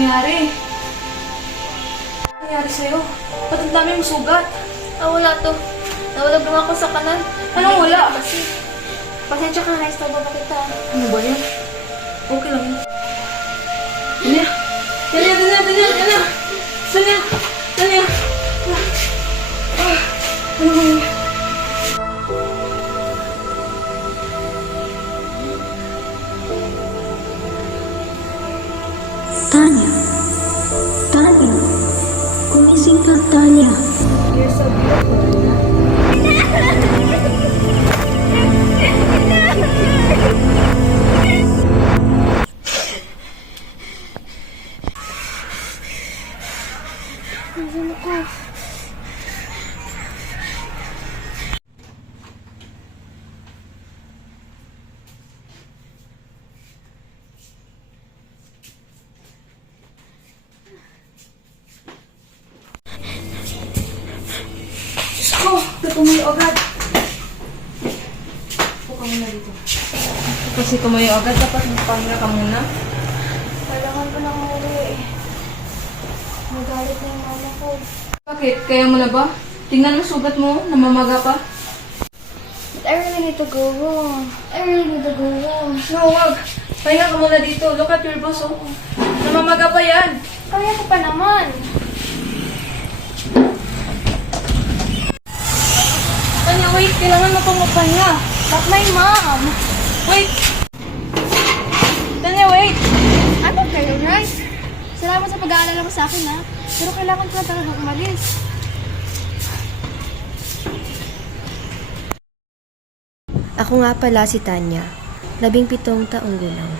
nangyari? Ano nangyari sa'yo? Ba't ang dami mong sugat? Wala to. Nawalag naman ako sa kanan. Anong wala? Kasi, pasensya ka na, istorbo ba kita? Ano ba yun? Okay lang yun. Dali! Dali! Dali! Dali! Dali! Dali! Dali! Ano ba yun? Tanya. Tanya. Gumising ka, Tanya. You're so beautiful. Nasaan ako? Diyos ko! Tumayo agad. Upo ka muna dito. Kasi tumayo agad, dapat magpahinga ka muna. Kailangan ko nang umuwi. Magalit na yung mama ko. Bakit? Kaya mo na ba? Tingnan mo sugat mo, namamaga pa. But I really need to go home. I really need to go home. No, wag. Pahinga ka muna dito. Look at your boss, oh. Namamaga pa yan. Kaya ko pa naman. Tanya, wait. Kailangan mo pang magpahinga. But my mom. Wait. Tanya, wait. I'm okay, alright? Salamat sa pag-aalala mo sa akin, ha? Pero kailangan ko na talaga umalis. Ako nga pala si Tanya, 17 taong gulang.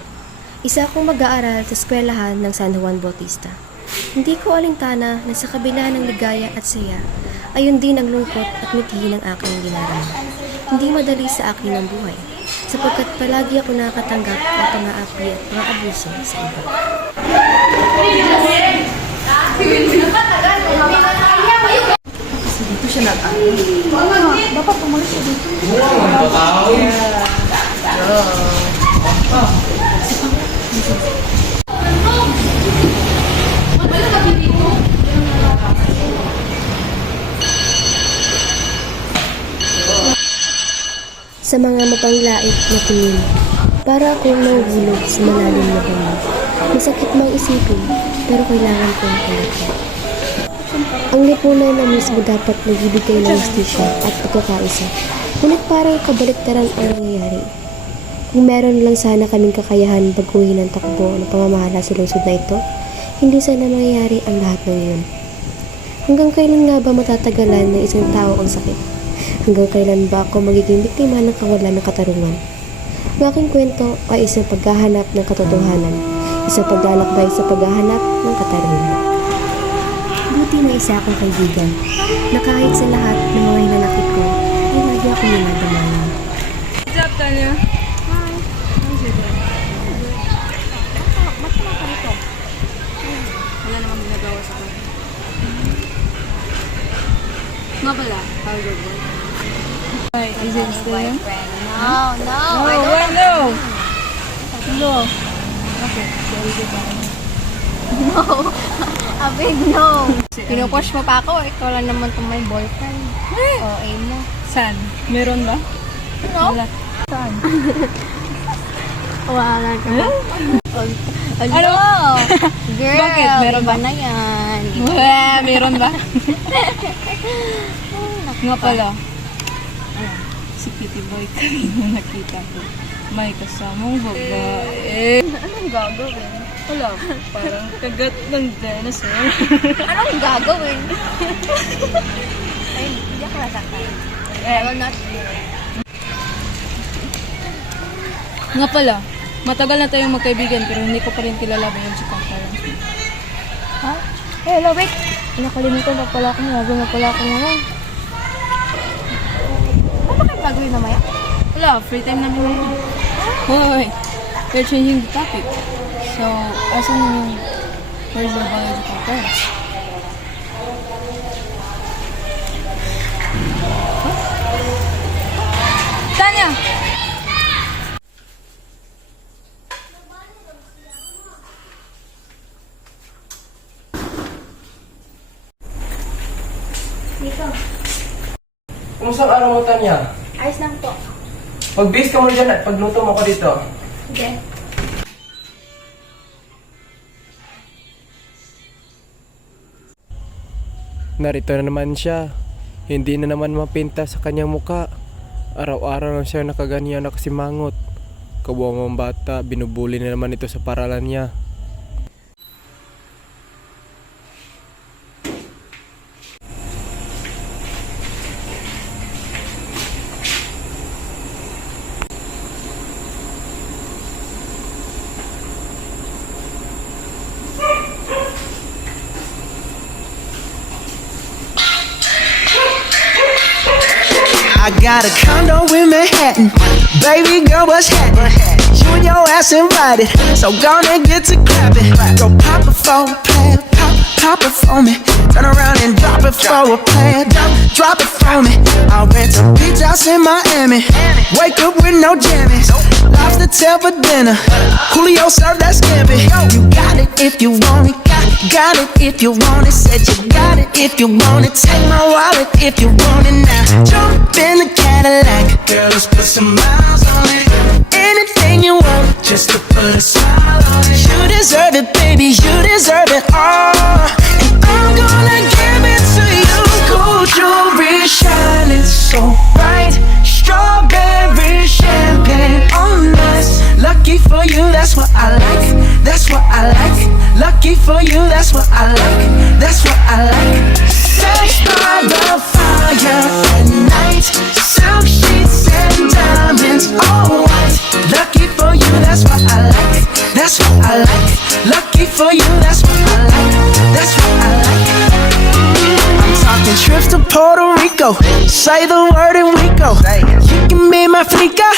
Isa akong mag-aaral sa eskwelahan ng San Juan Bautista. Hindi ko alintana na sa kabila ng ligaya at saya, ayun din ang lungkot at mithi ng aking dinarama. Hindi madali sa akin ang buhay, sapagkat palagi ako nakakatanggap ng pang-aapi at pang-abuso sa iba. Kasi dito siya nag-ano. Dapat pumalis siya dito. Sa mga mapanglait na tingin, para akong nahuhulog sa malalim na bango. Masakit mang isipin, pero kailangan kong palakin. Ang lipunan na mismo dapat nagbibigay ng justisya at pagkakaisa. Ngunit parang kabaliktaran ang nangyayari. Kung meron lang sana kaming kakayahan baguhin ang takbo ng pamamahala sa lungsod na ito, hindi sana mangyayari ang lahat ng iyon. Hanggang kailan nga ba matatagalan ng isang tao ang sakit? Hanggang kailan ba ako magiging biktima ng kawalan ng katarungan? Ang aking kwento ay isang paghahanap ng katotohanan, isang paglalakbay sa paghahanap ng katarungan. Buti na isa akong kaibigan, na kahit sa lahat ng mga hinanakit ko, ay lagi akong ninadamayan. What's up, Tanya? Hi. How's it going? Ba't naman ka rito? Wala namang ginagawa sa kanya. Nga pala, how's your boy? Hi, is it still him? No, no. I Oh, don't why no? No. Okay, sorry, goodbye. No. A big no. Pinupush mo pa ako. Ikaw lang naman itong my boyfriend. Okay mo. Saan? Meron ba? No? Wala. Saan? Wala ka. Ano? Girl, Bakit? Meron iba ba? na yan. Wala, meron ba? Nga pala. Si Kitty Boy kanina nakita ko. May kasamang babae. Anong gagawin? Wala, parang kagat ng dinosaur. Anong gagawin? Ay, hindi ako nasaktan. I will not do it. Nga pala, matagal na tayong magkaibigan pero hindi ko pa rin kilala ba yung si Pangkalan. Ha? Hello, wait. Nakalimutan pa pala ako. Nagawa na pala ako ngayon. Ano ba kayo gagawin mamaya? Wala, free time namin ngayon. Hoy, we're changing the topic. So, asan yung where's your biological parents? Huh? Tanya! Dito. Kumusta ang araw mo, Tanya? Ayos lang po. Mag-base ka mo dyan at pagluto mo ko dito. Sige. Narito na naman siya. Hindi na naman mapinta sa kanyang muka. Araw-araw lang siya nakaganyan nakasimangot. Kabuang bata, binubuli na naman ito sa paralan niya. I got a condo in Manhattan. Baby girl, what's happening? You and your ass invited, so gonna get to clapping. Go pop it for a plan, pop it for me. Turn around and drop it for a plan, drop it for me. I'll rent a beach house in Miami. Wake up with no jammies. Lobster tail for dinner. Julio serve that scampi. You got it if you want it. Got it if you want it. Said you got it if you want it. Take my wallet if you want it now. Jump in the Cadillac. Girl, let's put some miles on it. Anything you want, just to put a smile on it. You deserve it, baby, you deserve it all. And I'm gonna give it to you. Gold jewelry shining so bright. Strawberry champagne on us. Lucky for you, that's what I like. That's what I like. Lucky for you, that's what I like. That's what I like. Sex by the fire at night. Silk sheets and diamonds, all white. Lucky for you, that's what I like. That's what I like. Lucky for you, that's what I like. That's what I like. I'm talking trips to Puerto Rico. Say the word and we go. You can be my flica.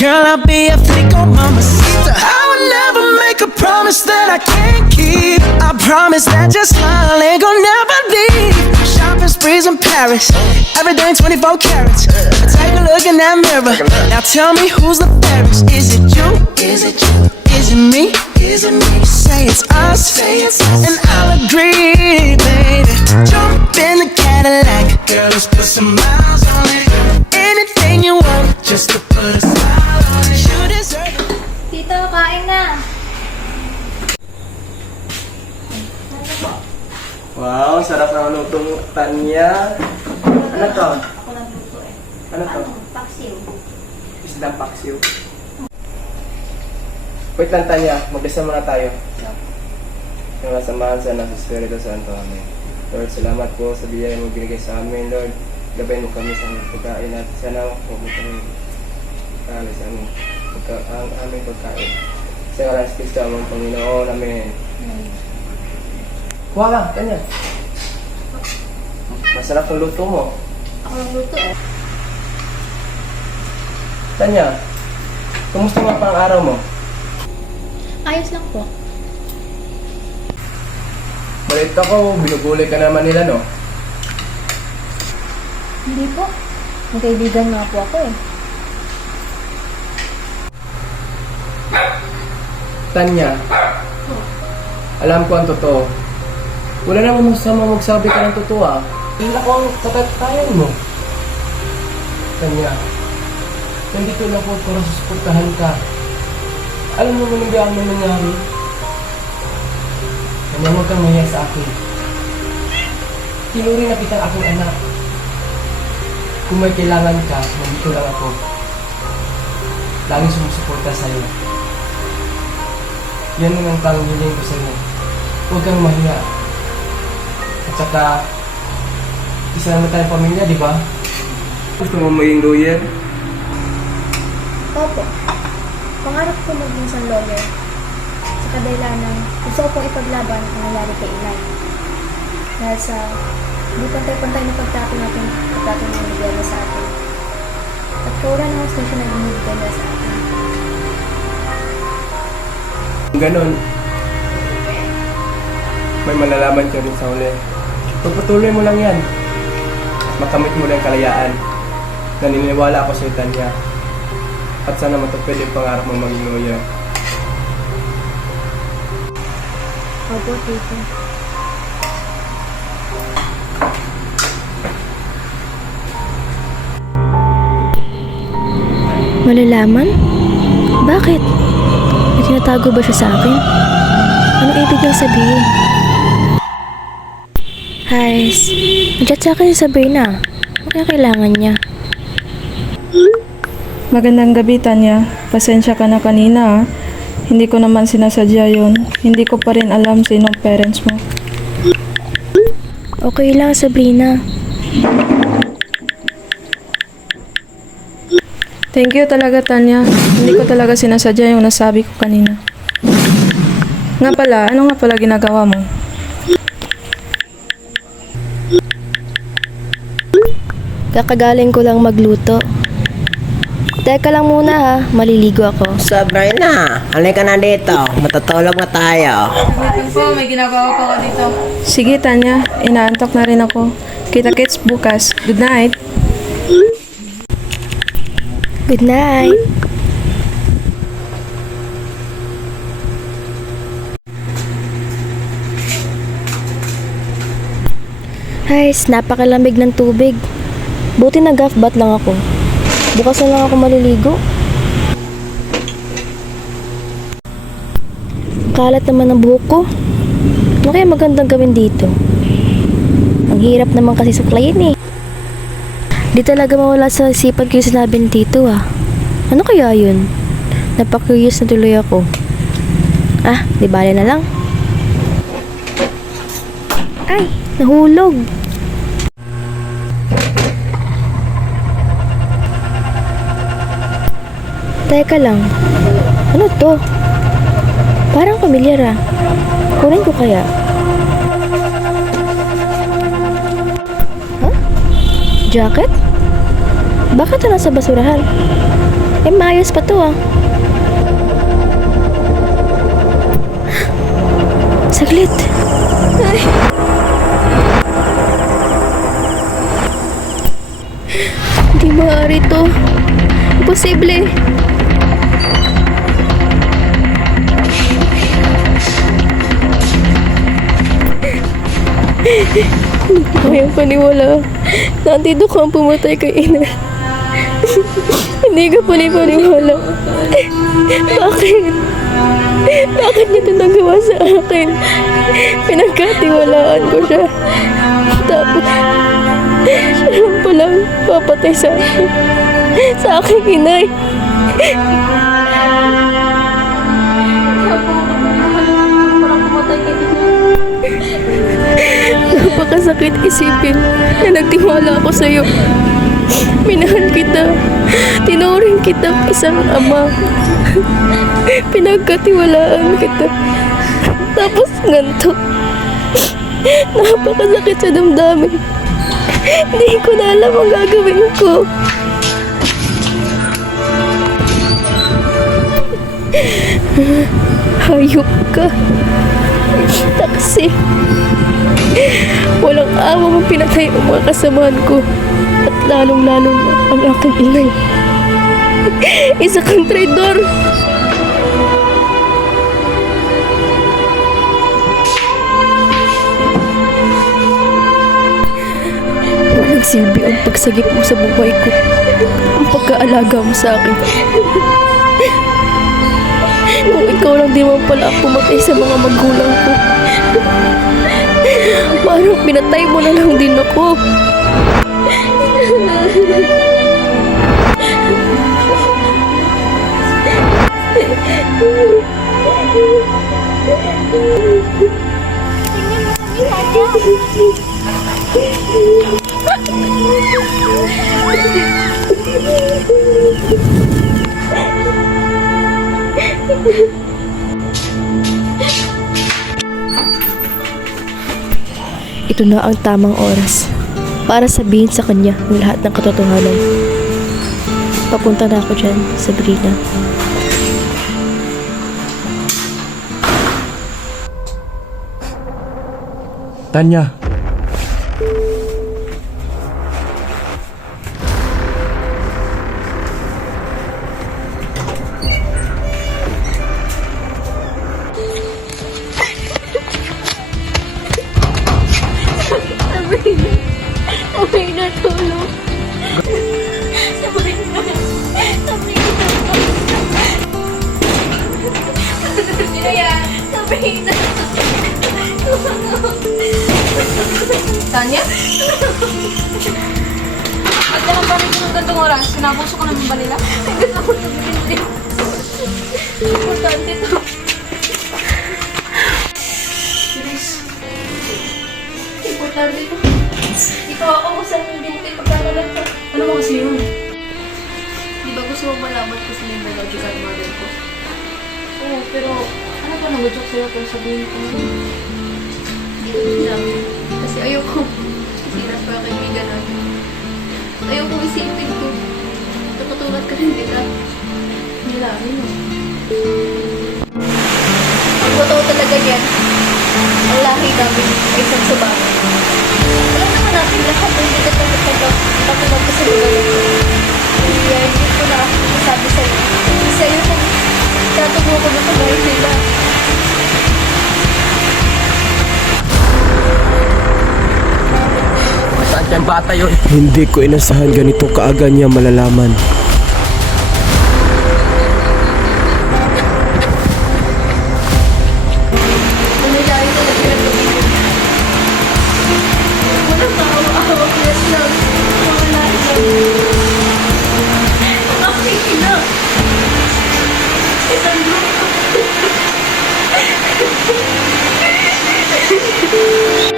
Girl, I'll be a flico, mamacita. I would never make a promise that I can't keep. I promise that your smile ain't gonna never leave. Shopping sprees in Paris, everything 24 carats. Take a look in that mirror. Now tell me who's the fairest. Is it you? Is it you? Is it me? Is it me? Say it's us. Say it's us. And I'll agree, baby. Jump in the Cadillac. Girl, let's put some miles on it. Anything you want, just to put a smile on it. You deserve it. Tito, kain na. Wow, sarap ng lutong Tanya. Ano to? Ako nagluto eh. Ano to? Paksiw. Isdang paksiw. Wait lang, Tanya. Mag-isa muna tayo. Yung nasamahan sa nasa Espiritu Santo. Amen. Lord, salamat po sa biyaya mo binigay sa amin, Lord. Gabayin mo kami sa pagkain at sana huwag mo kami sa amin. Ang aming pagkain. Sa ngalan sa Kristo, amang Panginoon. Amen. Kuha lang, Tanya. Masarap ang luto mo. Ako nagluto eh. Tanya, kumusta nga pang araw mo? Ayos lang po. Balit ako, binubuli ka naman nila, no? Hindi po. Magkaibigan nga po ako eh. Tanya, alam ko ang totoo. Wala naman masama magsabi ka ng totoo, ah. Hindi ako ang katatayan mo. Tanya, nandito lang po para susuportahan ka. Alam mo naman ang mo nangyari. Tanya, huwag kang mahiya sa akin. Tinuri na kitang aking anak. Kung may kailangan ka, nandito lang ako. Laging sumusuporta sa'yo. Yan lang ang panghiling ko sa'yo. Huwag kang mahiya. At saka, isa naman tayong pamilya, di ba? Gusto mo maging lawyer? Opo. Pangarap ko maging isang lawyer. Sa kadahilanan, gusto ko pong ipaglaban ang nangyari kay Inay. Dahil sa hindi pantay-pantay na pagtato natin pagtato ng nagigala sa atin. At kawalan ng hostation na binibigay sa atin. Ganon. May malalaman ka rin sa huli. Pagpatuloy mo lang yan. Makamit mo lang kalayaan. Naniniwala ako sa Tanya. At sana matupid yung pangarap mo maging lawyer. Opo, Tito. Malalaman? Bakit? May tinatago ba siya sa akin? Anong ibig niyang sabihin? Guys, nag-chat sa akin si Sabrina. Ano kaya kailangan niya? Magandang gabi, Tanya. Pasensya ka na kanina, ah. Hindi ko naman sinasadya yun. Hindi ko pa rin alam sinong parents mo. Okay lang, Sabrina. Thank you talaga, Tanya. Hindi ko talaga sinasadya yung nasabi ko kanina. Nga pala, ano nga pala ginagawa mo? Kakagaling ko lang magluto. Teka lang muna ha, maliligo ako. Sabrina, halika na dito. Matutulog na tayo. Po, may ginagawa pa ako dito. Sige, Tanya. Inaantok na rin ako. Kita-kits bukas. Good night. Good night. Guys, napakalamig ng tubig. Buti nag-half bath lang ako. Bukas na lang ako maliligo. Kalat naman ng buhok ko. Ano kaya magandang gawin dito? Ang hirap naman kasi suklayin eh. Di talaga mawala sa isipan ko yung sinabi ni Tito ah. Ano kaya yun? Napaka-curious na tuloy ako. Ah, di bale na lang. Ay, nahulog. Teka lang. Ano to? Parang pamilyar ah. Kunin ko kaya? Huh? Jacket? Bakit ito nasa basurahan? Eh, maayos pa to ah. Saglit. Ay. Hindi maaari to. Imposible. Hindi ko kayang paniwala. Nandito kang pumatay kay Ina. Hindi ka paniwala. Bakit? Bakit niya ito nagawa sa akin? Pinagkatiwalaan ko siya. Tapos, siya lang palang papatay sa akin. Sa aking inay. Napakasakit isipin na nagtiwala ako sa'yo. Minahal kita. Tinuring kita isang ama. Pinagkatiwalaan kita. Tapos ganito. Napakasakit sa damdamin. Hindi ko na alam ang gagawin ko. Hayop ka. Taksi. Walang awa mong pinatay ang mga kasamahan ko. At lalong-lalo na ang aking inay. Isa kang traidor. Walang silbi ang pagsagip mo sa buhay ko. Ang pagkaalaga mo sa akin. Kung ikaw lang di mo pala pumatay sa mga magulang ko. Parang pinatay mo na lang din ako. Ito na ang tamang oras para sabihin sa kanya ang lahat ng katotohanan. Papunta na ako dyan, Sabrina. Tanya. Okay na, tulong. Sabrina. Sabrina. Tanya? Ba't ka nang balik ng gantong oras? Sinabuso ka naman ba nila? Hindi ako sabihin. Importante to. Bilis. Importante to. Ikaw ako kung saan hindi mo kayo pagkakalan ko. Ano mo kasi yun? Di ba gusto mo malaman ko sila yung biological mother ko? Oo, pero ano ba nag-joke sa'yo kung sabihin ko? Hindi ko sinabi. Kasi ayoko. Sinas pa kaibigan natin. Ayoko isipin ko. Nakatulad ka rin nila. Nila, ano? Ang totoo talaga yan. Ang lahi namin ay isang subahan. Alam naman natin lahat na hindi ka tapos ko sa lugar ito. Kaya hindi ko na masabi sa'yo. Kasi ayoko tatubo ko na sa bahay nila. Saan yung bata yun? Hindi ko inasahan ganito kaaga niya malalaman. Umilayo talaga yung pag-ibig. Walang maawa-awa, yes lang. Wala lang. Nakikita na. Isang grupo.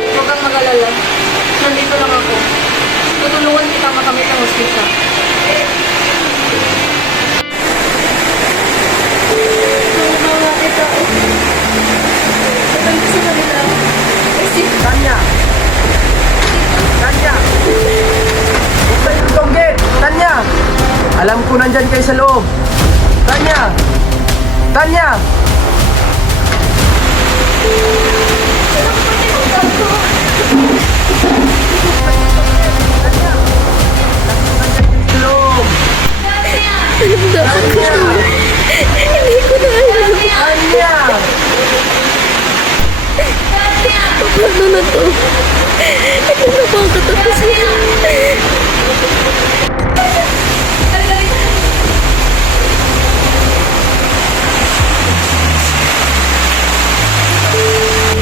Huwag kang mag-alala. Nandito lang ako. Tutulungan kita makamit ang hostisya. Tulungan kita. Sabi ko sa kanila. Tanya! Tanya! Buksan yung tonggit! Tanya! Alam ko nandyan kayo sa loob. Tanya! Tanya! Anong dapat ko gawin? Hindi ko na alam. Tanya! Paano na to? Ito na ba ang katapusan?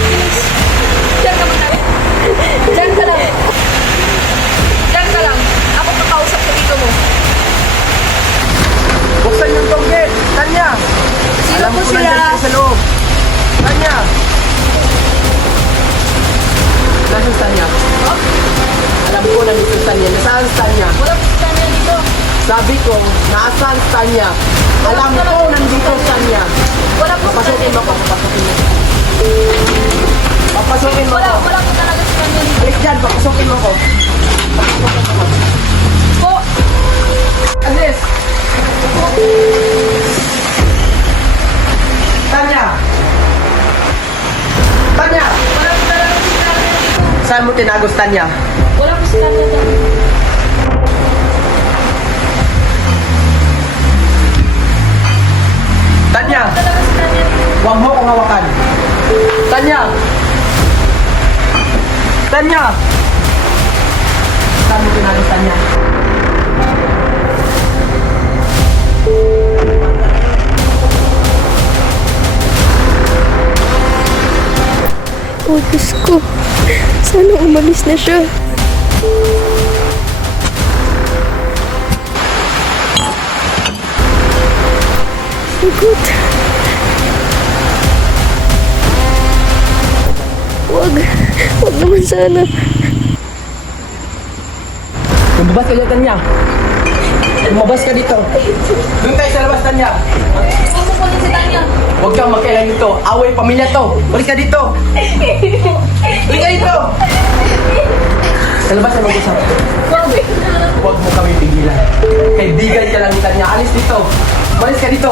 Diyan ka muna. Diyan ka lang. Diyan ka lang. Ako kakausap ko dito mo. Buksan yung tonggit! Tanya! Sino Alam po ko sila? nandyan kayo sa loob. Tanya! Nasaan si Tanya? Oh? Alam ko nandito si Tanya. Nasaan si Tanya? Wala po si Tanya dito. Sabi ko, nasaan si Tanya? Alam ko nandito si Tanya. Wala po si Papasukin Tanya mo dito. ko, papasukin mo. Papasukin mo Wala ko. po talaga si Tanya dito. Alis dyan, papasukin mo ko. Po! Alis! Tanya! Tanya! Wala po talaga si Tanya dito. Saan mo tinagos, Tanya? Wala po si Tanya dito. Tanya! Talaga si Tanya dito. Huwag mo akong hawakan. Tanya! Tanya! Saan mo tinagos, Tanya? Oh, Diyos ko. Sana umalis na siya. Sagot. Wag. Wag naman sana. Lumabas ka dyan, Tanya. Lumabas ka dito. Doon tayo sa labas, Tanya. Huwag mo po si Tanya. Huwag kang magkailan dito. Away pamilya to. Balik ka dito. Balik ka dito. Sa labas na mag-usap. Huwag mo kami pigilan. Kaibigan ka lang ni Tanya. Alis dito. Balis ka dito.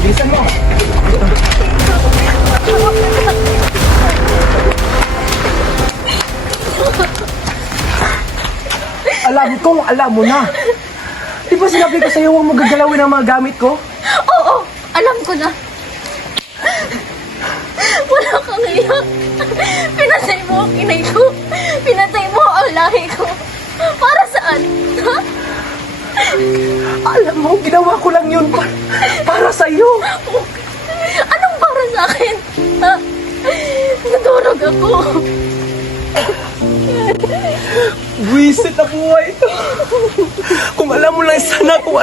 Bilisan mo. Alam mo na. Di ba sinabi ko sa'yo huwag mo gagalawin ang mga gamit ko? Oo, alam ko na. Wala kang iyak. Pinatay mo ang inay ko. Pinatay mo ang lahi ko. Para saan? Ha? Alam mo, ginawa ko lang yun para sa'yo. Anong para sa akin? Ha? natutulog ako. Wisit na buhay ito. Kung alam mo lang sana kung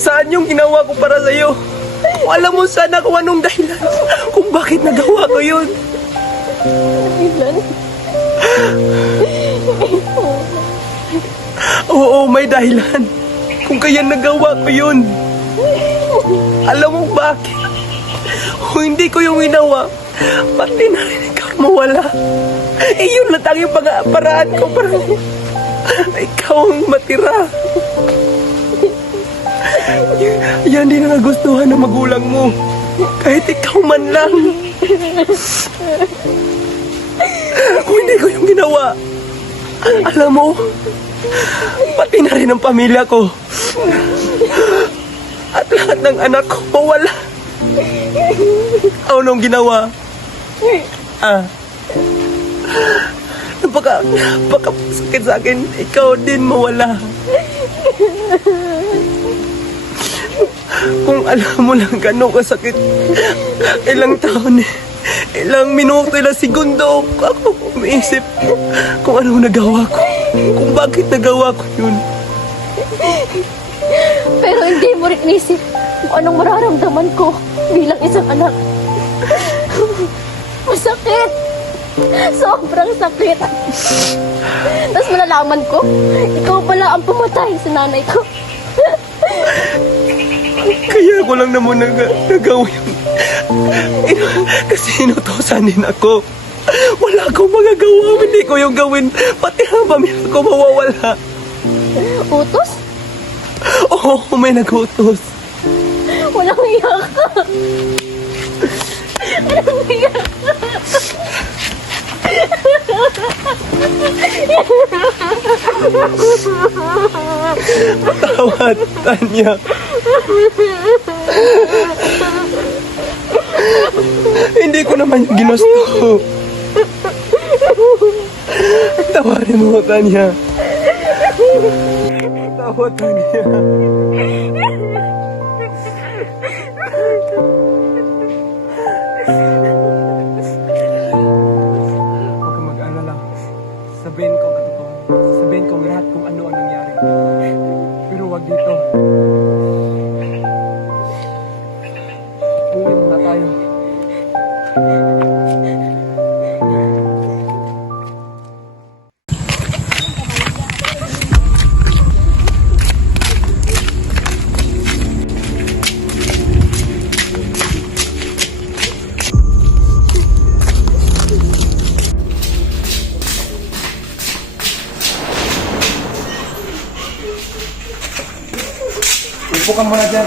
saan yung ginawa ko para sa'yo. Kung alam mo sana kung anong dahilan, kung bakit nagawa ko yun. Oo, may dahilan. Kung kaya nagawa ko yun. Alam mo bakit? Kung hindi ko yung ginawa, pati na rin ikaw mawala. Yun lang tanging paraan ko para ikaw ang matira. Yan din ang nagustuhan ng magulang mo. Kahit ikaw man lang. Kung hindi ko yung ginawa, alam mo, pati na rin ang pamilya ko. At lahat ng anak ko mawala. Anong ginawa? Napakasakit sa akin. Ikaw din mawala. Kung alam mo lang gano'ng kasakit, ilang taon, ilang minuto, ilang segundo, ako umiisip kung anong nagawa ko. Kung bakit nagawa ko yun. Pero hindi mo rin inisip kung anong mararamdaman ko bilang isang anak. Masakit! Sobrang sakit! Tapos malalaman ko, ikaw pala ang pumatay sa nanay ko. Kaya ko lang naman nagawa yun. Kasi inutosan din ako. Wala akong magagawa. Hindi ko yung gawin. Pati ang pamilya ko mawawala. Utos? Oo, may nag-utos. Walang iyak ka. Walang iyak ka. Tawad, Tanya. Hindi ko naman yung ginusto. Tawarin mo, Tanya. Tawad, Tanya. Huwag kang mag-alala. Sabihin ko ang katotohanan. Sabihin ko lahat kung ano ang nangyari. Pero wag dito. Uwi muna tayo. Upo ka muna dyan.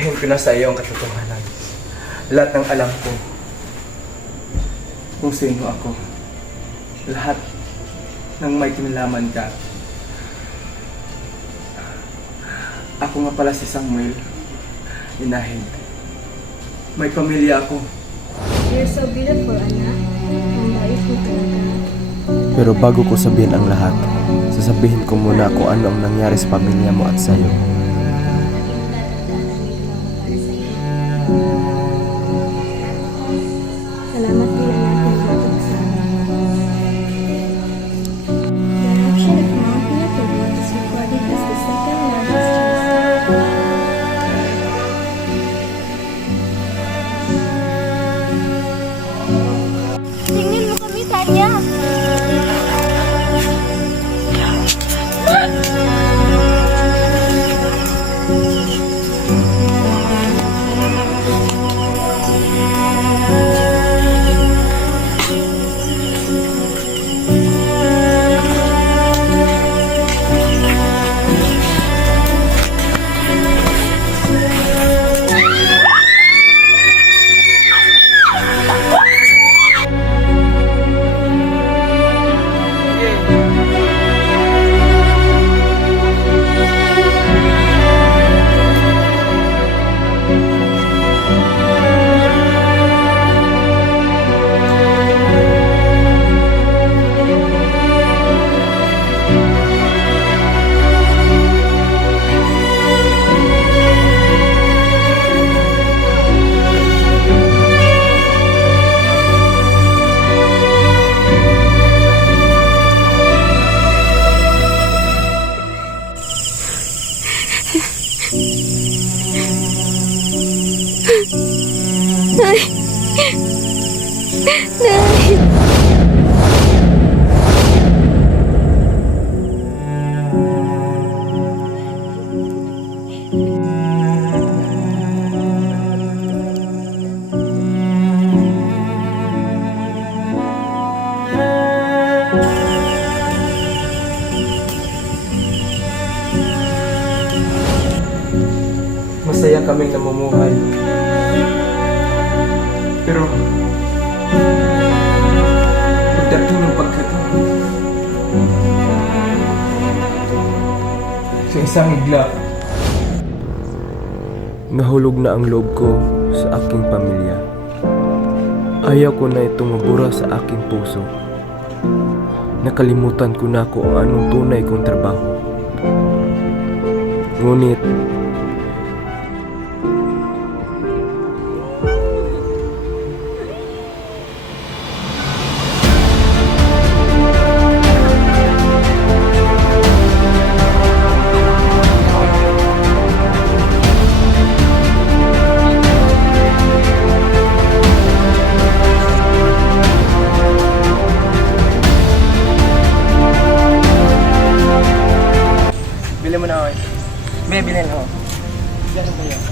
Sabihin ko na sa iyo ang katotohanan. Lahat ng alam ko. Kung sino ako. Lahat ng may kinalaman ka. Ako nga pala si Samuel. Inahin. May pamilya ako. You're so beautiful, anak. Ang bait mo talaga. Pero bago ko sabihin ang lahat, sasabihin ko muna kung ano ang nangyari sa pamilya mo at sa'yo. Salamat din anak ng batang sa amin. The action of Mount Pinatubo is recorded as the second largest Tingnan mo kami, Tanya. Masaya kaming namumuhay. Pero, pagdating ng pagkataon, sa isang igla, nahulog na ang loob ko sa aking pamilya. Ayaw ko na itong mabura sa aking puso. Nakalimutan ko na kung anong tunay kong trabaho. Ngunit, bili mo na ako. Bilhin ako. Diyan ba yan?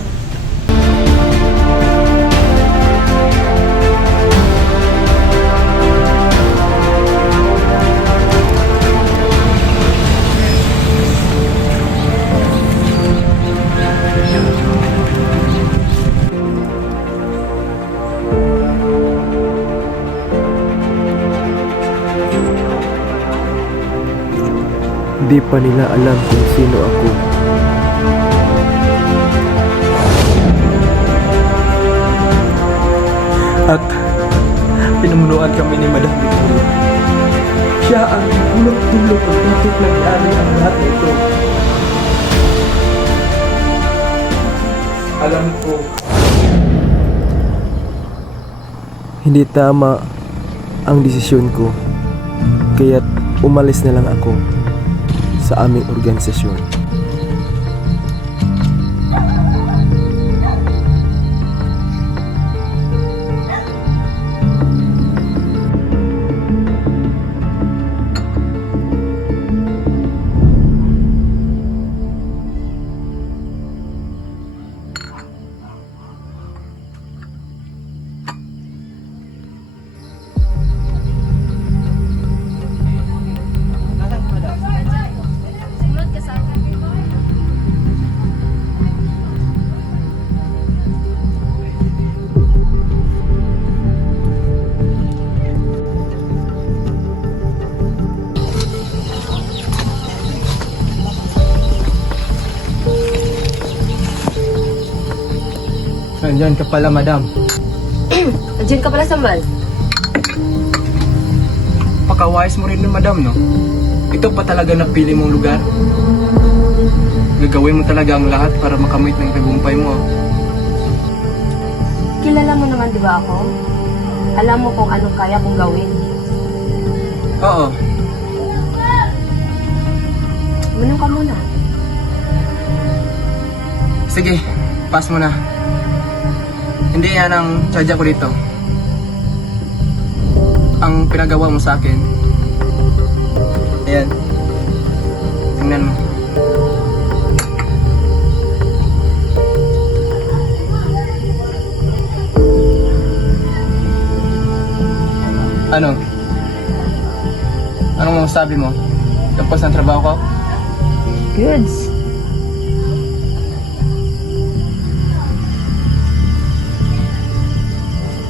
Di pa nila alam kung sino ako. At pinamunuan kami ni Madam Victoria. Siya ang hulog-tulog kung bakit nangyari ang lahat nito. Alam ko, hindi tama ang desisyon ko. Kaya't umalis na lang ako sa aming organisasyon. Nandiyan ka pala, madam. Nandiyan ka pala sa mall. Pakawais mo rin nun, madam, no? Ito pa talaga napili mong lugar? Gagawin mo talaga ang lahat para makamit ng tagumpay mo. Kilala mo naman, di ba ako? Alam mo kung anong kaya kong gawin. Oo. Manong ka muna. Sige, pass mo na. Hindi yan ang sadya ko dito. Ang pinagawa mo sa akin. Ayan. Tingnan mo. Ano? Anong masasabi mo? Tapos ang trabaho ko? Goods.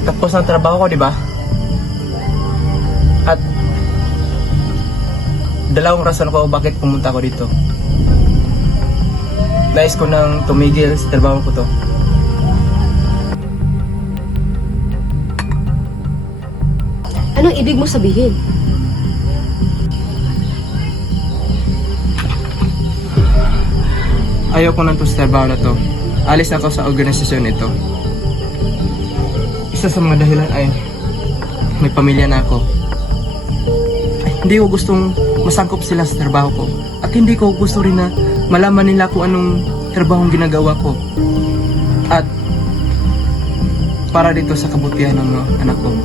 Tapos ang trabaho ko, di ba? At dalawang rason ko bakit pumunta ko dito. Nais ko nang tumigil sa trabaho ko to. Anong ibig mo sabihin? Ayaw ko nang to sa trabaho na to. Alis na ako sa organisasyon ito. Isa sa mga dahilan ay may pamilya na ako. Ay, hindi ko gustong masangkop sila sa trabaho ko. At hindi ko gusto rin na malaman nila kung anong trabaho ang ginagawa ko. At para dito sa kabutihan ng mga anak ko.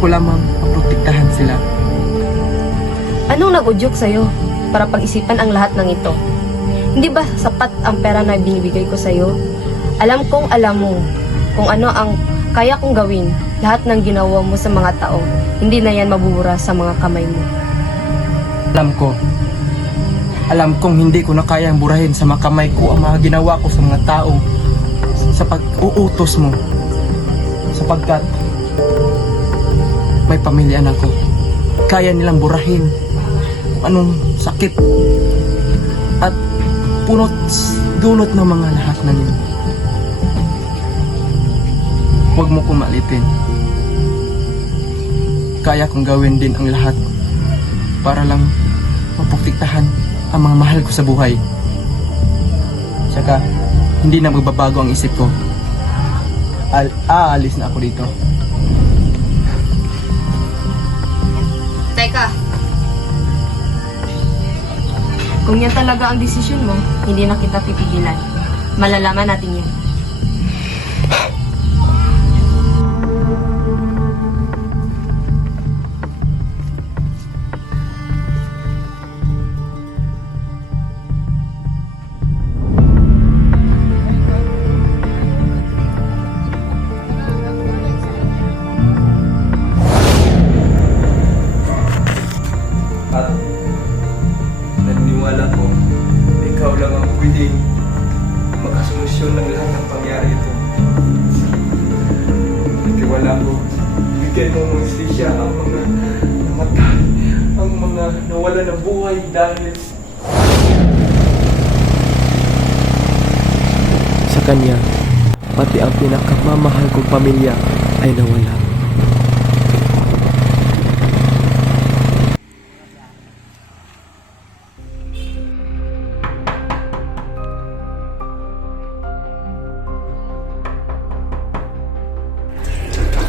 ko lamang maprotektahan sila. Anong nag-udyok sa'yo para pag-isipan ang lahat ng ito? Hindi ba sapat ang pera na binibigay ko sa'yo? Alam kong alam mo kung ano ang kaya kong gawin. Lahat ng ginawa mo sa mga tao, hindi na yan mabubura sa mga kamay mo. Alam kong hindi ko na kayang burahin sa mga kamay ko ang mga ginawa ko sa mga tao sa pag-uutos mo, sapagkat may pamilya na ako. Kaya nilang burahin kung anong sakit at dulot ng mga lahat na yun. Huwag mo kumalitin. Kaya kong gawin din ang lahat para lang maprotektahan ang mga mahal ko sa buhay. Tsaka, hindi na magbabago ang isip ko. Aalis na ako dito. Teka. Kung yan talaga ang desisyon mo, hindi na kita pipigilan. Malalaman natin yan. At naniniwala ko, ikaw lang ang pwedeng makasolusyon ng lahat ng pangyari ito. Nagtiwala ko, bigyan mo ng hustisya ang mga namatay, ang mga nawala ng buhay dahil sa kanya, pati ang pinakamamahal kong pamilya ay nawala.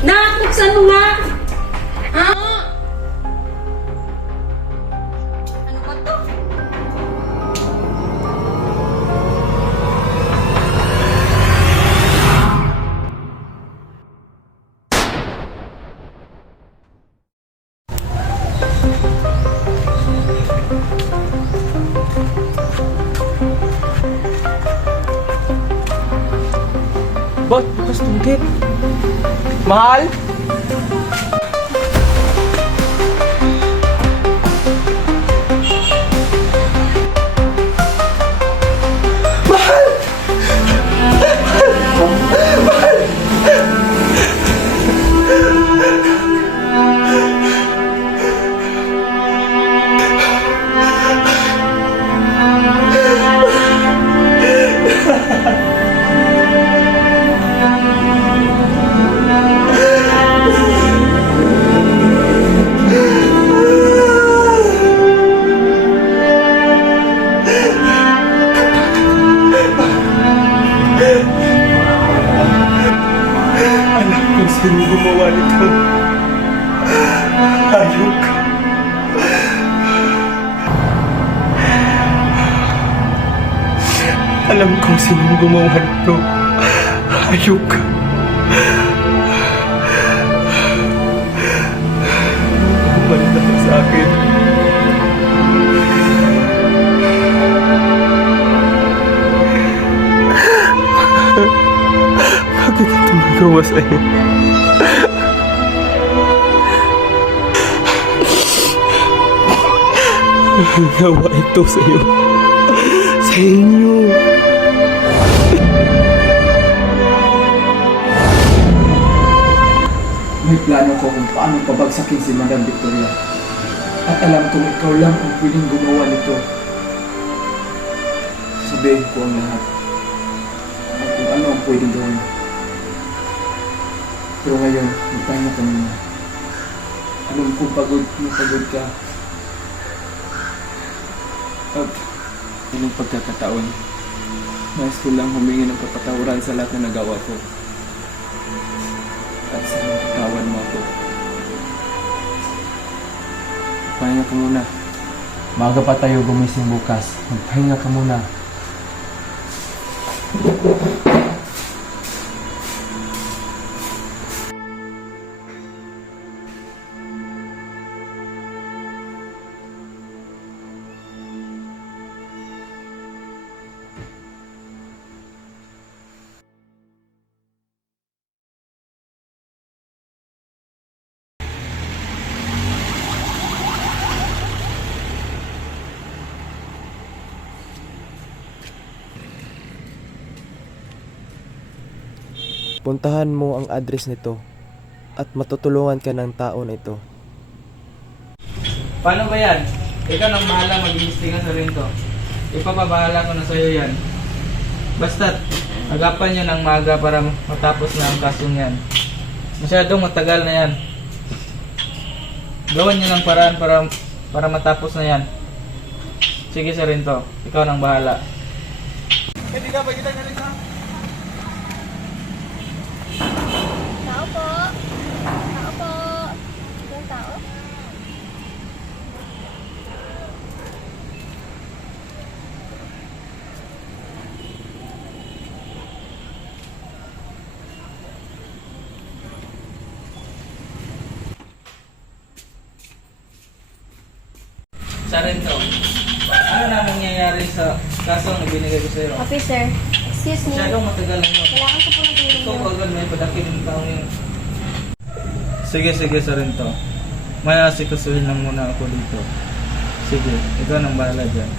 Nak, buksan mo nga! Ha? Ano ba to? Ba't bukas tong gate? Mahal? Alam kung sino gumawa nito. Ayok. Alam kung sino gumawa nito. Ayok. Bumalik na ka sa akin. Bakit ito magawa sa'yo? Nagawa ito sa'yo. Sa inyo. May plano ko kung paano pabagsakin si Madam Victoria. At alam kong ikaw lang ang pwedeng gumawa nito. Sabihin ko ang lahat. At kung ano ang pwedeng gawin. Pero ngayon, magpahinga ka muna. Alam kong pagod ka. At yun ang pagkakataon. Nais ko lang humingi ng kapatawaran sa lahat na nagawa ko. At sana patawan mo ako. Magpahinga ka muna. Maaga pa tayo gumising bukas. Magpahinga ka muna. puntahan mo ang address nito at matutulungan ka ng tao na ito. Paano ba yan? Ikaw nang bahala mag-imbestiga sa rin to. Ipapabahala ko na sa'yo yan. Basta't, agapan nyo ng maaga para matapos na ang kasong yan. Masyadong matagal na yan. Gawan nyo ng paraan para matapos na yan. Sige sa rin to. Ikaw nang bahala. Pwede ka ba kita na rin sa? Tao po. Tao po. Yung tao? Sa rin to. Ano na mangyayari sa kasong na binigay ko sa'yo? Officer, excuse me. Masyadong matagal na yun. Kailangan ko po ng tulong Ikaw niyo. agad may padakin ng taong yun. Sige sa rin to. May asikasuhin lang muna ako dito. Sige, ikaw nang bahala dyan.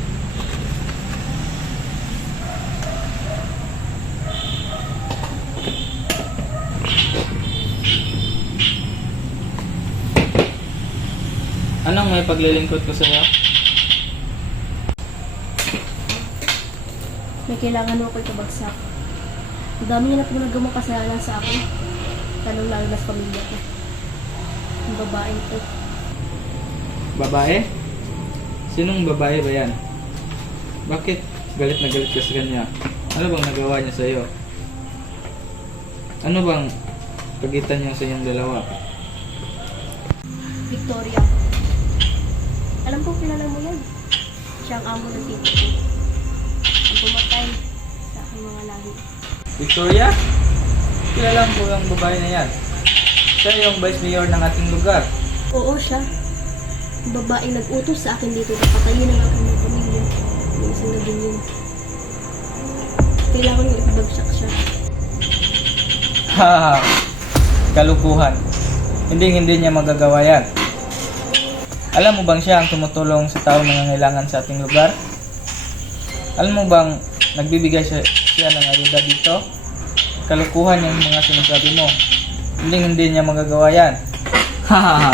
Anong may paglilingkod ko sa iyo? May kailangan mo ako itubagsak. Ang dami niya na po nagawang kasalanan sa akin. Lalong-lalo na sa pamilya ko. Ang babaeng ko. Babae? Sinong babae ba yan? Bakit galit na galit ka sa kanya? Ano bang nagawa niya sa iyo? Ano bang pagitan niya sa inyong dalawa? Victoria. Alam ko kilala mo yan. Siya ang amo ng tito ko. Ang pumatay sa aking mga lahi. Victoria? Kilala ko ang babae na yan. Siya yung vice mayor ng ating lugar. Oo, siya. Ang babaeng nag-utos sa akin dito na patayin ang aking mga pamilya. Ng isang gabi yun. Kailangan yung ipabagsak siya. Haha, kalukuhan. Hindi niya magagawa yan. Alam mo bang siya ang tumutulong sa taong nangangailangan sa ating lugar? Alam mo bang nagbibigay siya ng ayuda dito? Kalukuhan yung mga sinasabi mo. Hindi niya magagawa yan. Hahaha,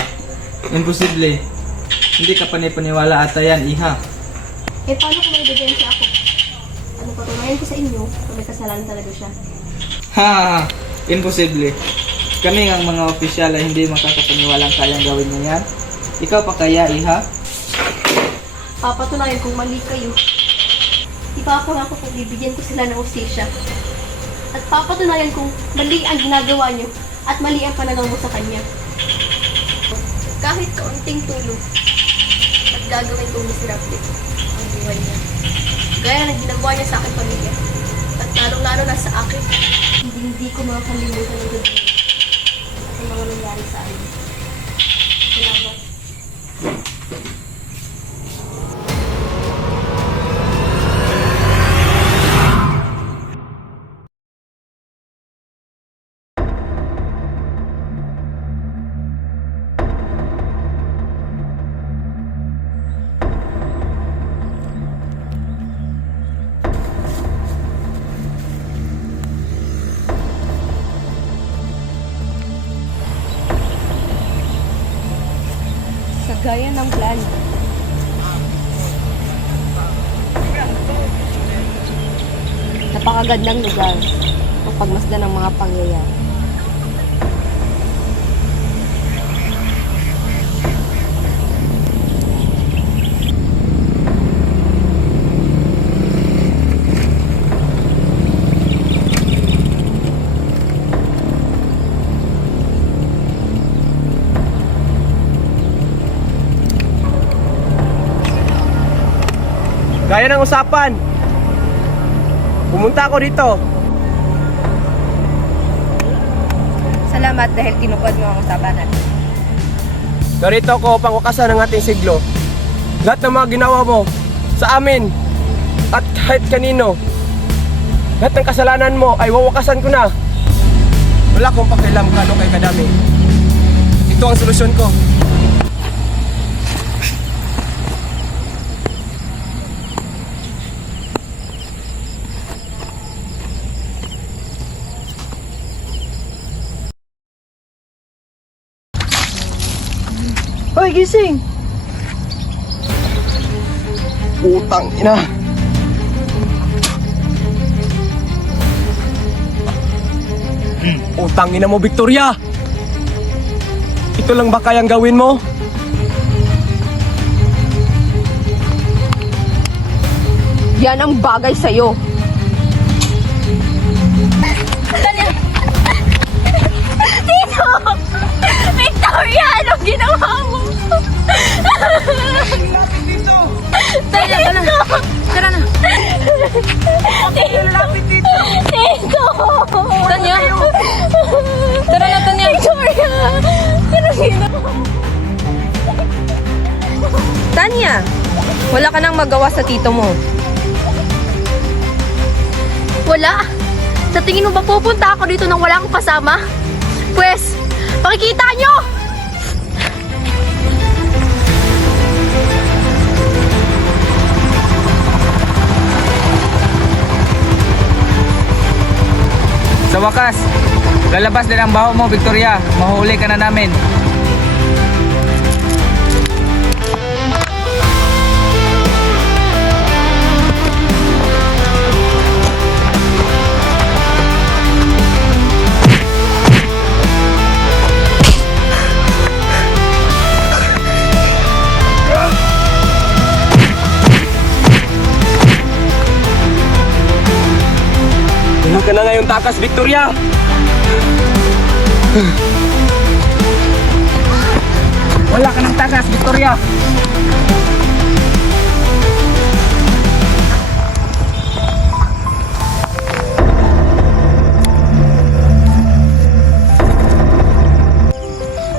imposible. Hindi ka panipaniwala ata yan, iha. Eh, paano kung may ebidensya ako? Ano patunayan ko sa inyo kung may kasalanan talaga siya? Hahaha, imposible. Kami ang mga opisyal ay hindi makakapaniwalang kayang gawin niya yan. Ikaw pa kaya, iha? Papatunayan kung mali kayo. Ipapangako kung bibigyan ko sila ng ustisya. At papatunayan kung mali ang ginagawa niyo at mali ang pananaw mo sa kanya. Kahit kaunting tulong at gagawin kong miserable ang buhay niya. Gaya ng ginagawa niya sa aking pamilya. At lalong-lalo na sa akin, hindi ko makakalimutan ang gabi at ang mga nangyari sa akin. Salamat. Sa gaya ng plan. Napakagandang lugar ang pagmasdan ng mga pangyayari. Gaya ng usapan, pumunta ako dito. Salamat dahil tinupad mo ang usapan natin. Narito ako upang wakasan ang ating siglo. Lahat ng mga ginawa mo sa amin at kahit kanino, lahat ng kasalanan mo ay wawakasan ko na. Wala akong pakialam kano kay kadami. Ito ang solusyon ko. Hoy, gising! Utang ina. Utang ina mo, Victoria. Ito lang ba kayang gawin mo? Yan ang bagay sa'yo. Victoria, anong ginawa mo? Tara na. Tara na. Tito! Tanya! Tara na, Tanya! Victoria! Anong ginawa? Tanya, wala ka nang magawa sa tito mo. Wala. Sa tingin mo ba pupunta ako dito nang wala akong kasama? Pwes, pakikita nyo! Sa wakas, lalabas din ang baho mo, Victoria. Mahuli ka na namin. Ano ka na ngayon takas, Victoria? Wala ka ng takas, Victoria.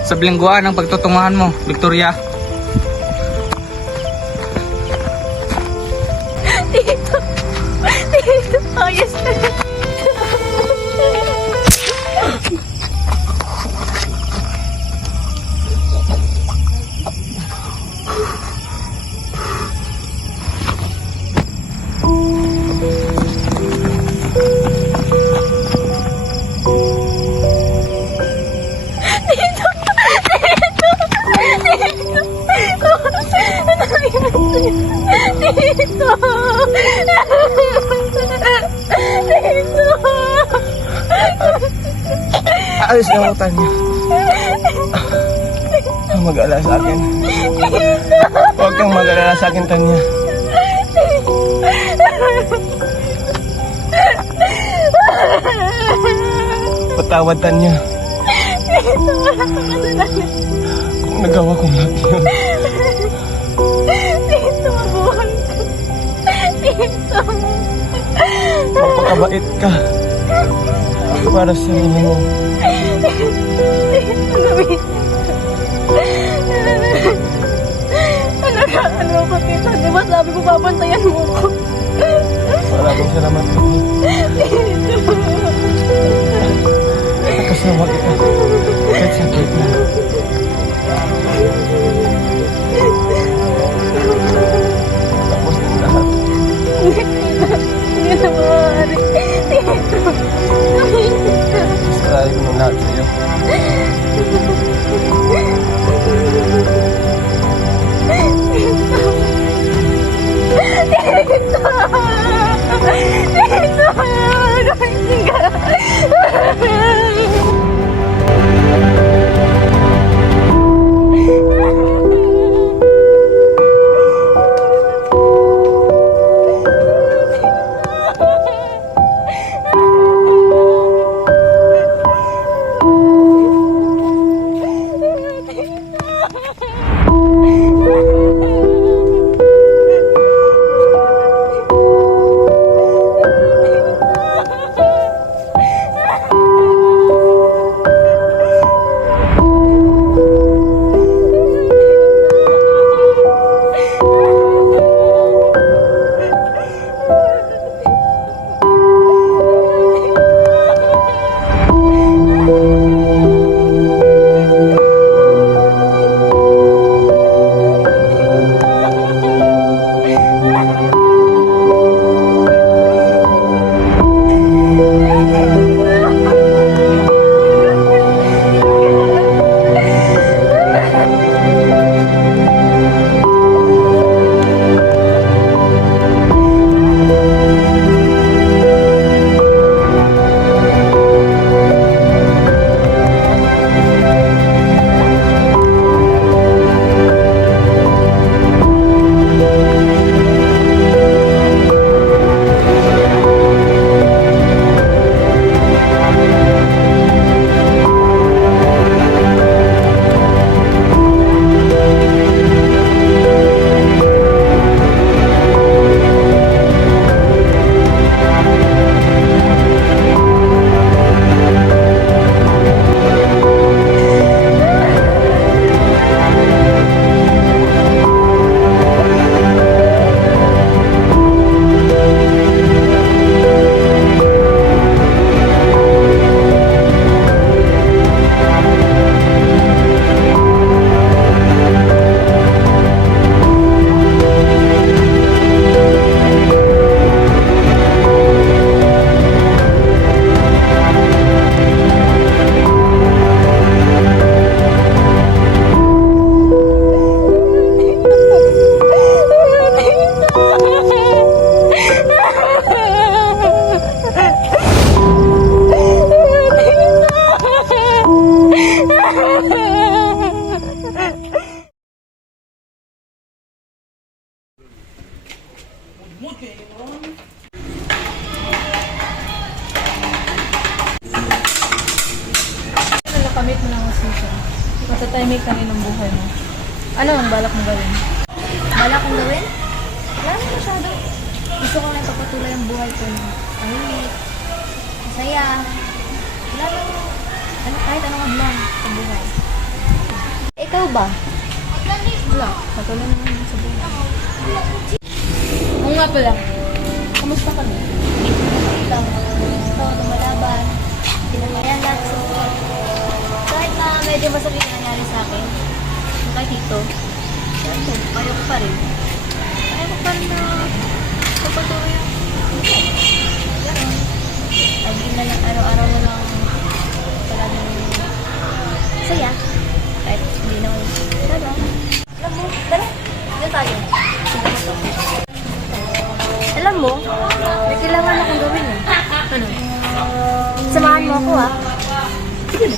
Sa bilingguan ang pagtutunguhan mo, Victoria. Ayos na. Ayos na utang niya. Mag-alala sa akin. Huwag kang mag-alala sa akin, Tanya. Patawad, Tanya. Kung nagawa kong lahat yun. Magpakabait ka. Para sa inyo mo. Ano ba, Tito? Di ba sabi ko papantayan mo ko? Maraming salamat. Nakasama kita. Kahit sakit na. Tapos din lahat. Hindi na maaari. Tito. Sarayin ko ng lahat sa'yo. Tito! Matatahimik ka rin ng buhay mo. Ano ang balak mo gawin? Bala kong gawin? Wala na masyado. Gusto ko na ipapatuloy ang buhay ko ng tahimik, masaya. Wala na, kahit anong hadlang sa buhay. Ikaw ba? Wala. Patuloy na naman sa buhay. Oo nga pala. Kamusta ka na? Ikaw, lumalaban, pinamayan lahat sa buhay. Kahit na medyo masakit na nangyari sa akin, kahit dito, syempre, kaya ko pa rin. Kaya ko pa rin na kapatuloy ang buhay. Ganon. Lagi na lang, araw-araw na lang palaging saya. Kahit hindi naman, gano'n. Alam mo, tara, dito tayo. Alam mo, may kailangan akong gawin eh. Ano? Samahan mo ako ah. Sige ba?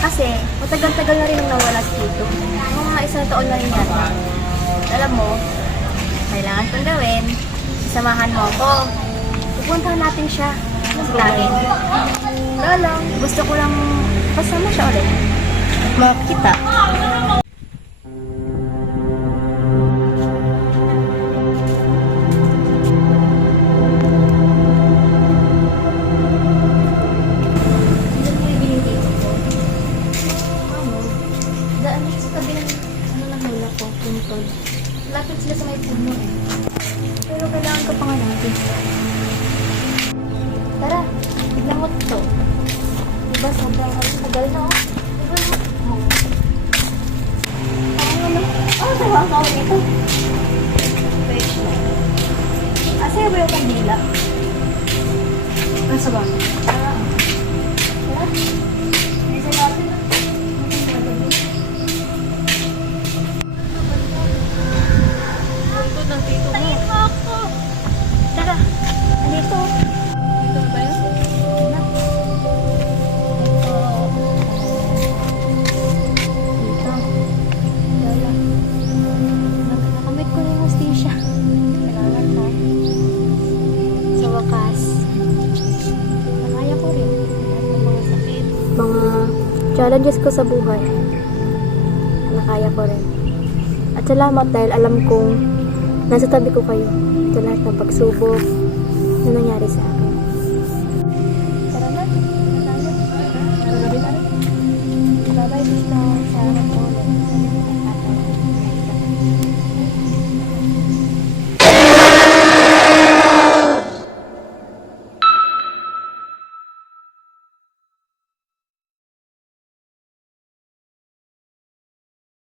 Kasi, matagal-tagal na rin ang nawala si Tito. Mga isang taon na rin yan. Alam mo, kailangan kong gawin. Samahan mo ako. Pupuntahan natin siya. Sa lagin. Lolo, gusto ko lang kasama siya ulit. Makita. Daan dito sa tabi ng ng hula ko, puntod. Lapit sila sa may puno eh. Pero kailangan ko pa nga natin. Tara, biglang mo ito. Diba sobrang tagal na oh. Diba mo? Sawa ka ako dito. Fresh na. Asaya ba yung kandila? Nasa ba? Tara. Isa natin na. Puntod ng tito mo. Tayin mo ako! Tara, andito. Dito ba yun? Dito. Lola. Nakamit ko na yung hostisya. Salamat ha. Sa wakas, nangaya ko rin lahat ng mga sakit. Mga challenges ko sa buhay. Nakaya ko rin. At salamat dahil alam kong nasa tabi ko kayo sa lahat ng pagsubok na nangyari sa akin. Tara na. Tara na. Bye-bye, Tito. Sa